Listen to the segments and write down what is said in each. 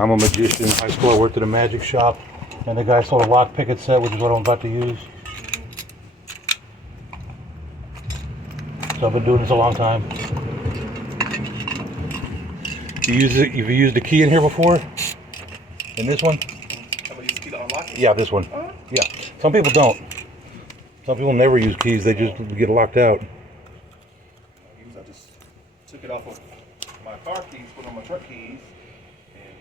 I'm a magician. In high school, I worked at a magic shop, and the guy sold a lock picket set, which is what I'm about to use. So I've been doing this a long time. You've used the key in here before? In this one? Have I used the key to unlock it? Yeah, this one. Yeah. Some people don't. Some people never use keys. They just get locked out. I just took it off of my car keys, put on my truck keys, and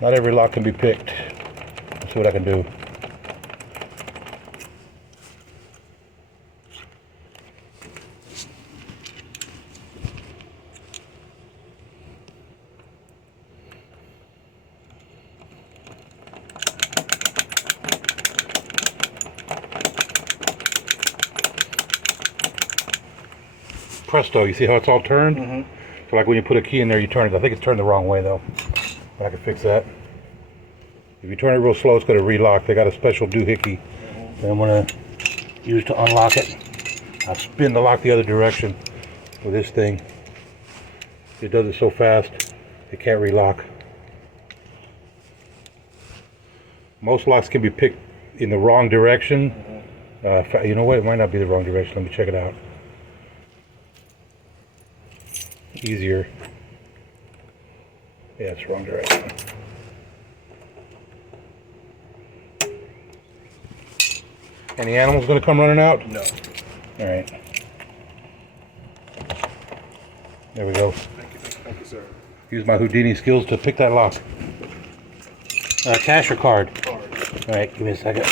Not every lock can be picked. Let's see what I can do. Presto, you see how it's all turned? Mm-hmm. So like when you put a key in there, you turn it. I think it's turned the wrong way though. But I can fix that. If you turn it real slow, it's going to relock. They got a special doohickey that I'm going to use to unlock it. I'll spin the lock the other direction with this thing. It does it so fast, it can't relock. Most locks can be picked in the wrong direction. You know what? It might not be the wrong direction. Let me check it out. Easier. Yeah, it's wrong direction. Any animals gonna come running out? no. All right. There we go. Thank you, sir. Use my Houdini skills to pick that lock. Cash or card? Card. All right, give me a second.